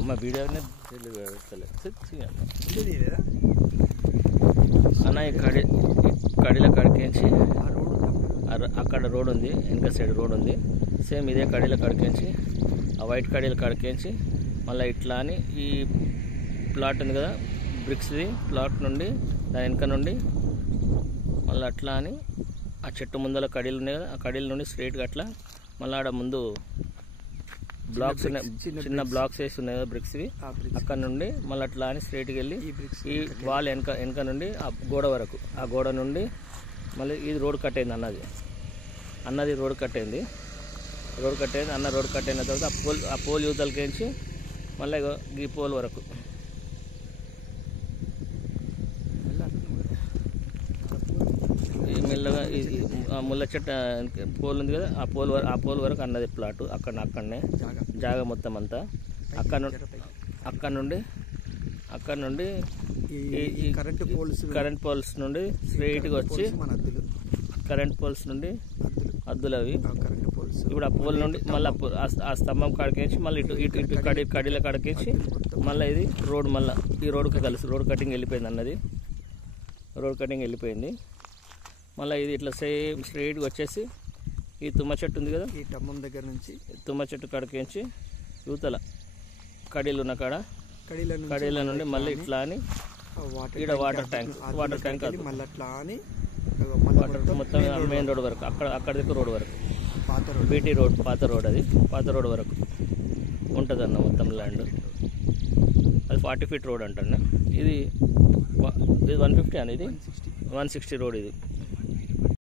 అమ్మ వీడియోనే అన్న ఈ కడిల కడికించి అక్కడ రోడ్ ఉంది, వెనక సైడ్ రోడ్ ఉంది. సేమ్ ఇదే కడిల కడికించి ఆ వైట్ కడీలు కడికించి మళ్ళీ ఇట్లా అని ఈ ప్లాట్ ఉంది కదా బ్రిక్స్ది ప్లాట్ నుండి దాని వెనక నుండి మళ్ళీ అట్లా అని ఆ చెట్టు ముందర కడీలు ఉన్నాయి కదా, ఆ కడీల నుండి స్ట్రైట్గా అట్లా మళ్ళీ ఆడ ముందు బ్లాక్స్ ఉన్నాయి, చిన్న బ్లాక్స్ వేసి ఉన్నాయి కదా బ్రిక్స్వి, అక్కడ నుండి మళ్ళీ అట్లా అని స్ట్రైట్గా వెళ్ళి ఈ వాల్ వెనక నుండి ఆ గోడ వరకు, ఆ గోడ నుండి మళ్ళీ ఇది రోడ్ కట్ అయింది అన్నది రోడ్ కట్ అయింది. అన్న రోడ్ కట్ అయిన తర్వాత ఆ పోల్ యూతలకించి మళ్ళీ ఈ పోల్ వరకు ఈ మెల్లగా ముళ్ళ చెట్టు పోల్ ఉంది కదా, ఆ పోల్ వరకు అన్నది ప్లాట్. అక్కడనే జాగా మొత్తం అంతా. అక్కడ నుండి కరెంట్ పోల్స్ నుండి స్ట్రైట్గా వచ్చి కరెంట్ పోల్స్ నుండి అద్దులు అవి. ఇప్పుడు ఆ పోల్ నుండి మళ్ళీ ఆ స్తంభం కాడికేసి మళ్ళీ ఇటు కడీల కాడికేసి మళ్ళీ ఇది రోడ్, మళ్ళీ ఈ రోడ్కి కలిసి రోడ్ కటింగ్ వెళ్ళిపోయింది. మళ్ళీ ఇది ఇట్లా సేమ్ స్ట్రైట్గా వచ్చేసి ఈ తుమ్మ చెట్టు ఉంది కదా, ఈ స్తంభం దగ్గర నుంచి తుమ్మ చెట్టు కాడికేసి యువతల కడీలు ఉన్న కాడ కడీల నుండి మళ్ళీ ఇట్లా అని ఈడ వాటర్ ట్యాంక్ మళ్ళీ అట్లా అని వాటర్ మొత్తం మెయిన్ రోడ్ వరకు అక్కడ దగ్గర రోడ్ వరకు బీటీ రోడ్ పాత రోడ్ వరకు ఉంటుంది అన్న మొత్తం ల్యాండ్. అది 40 feet రోడ్ అంటన్నా. ఇది 150 అని, ఇది 160 రోడ్ ఇది.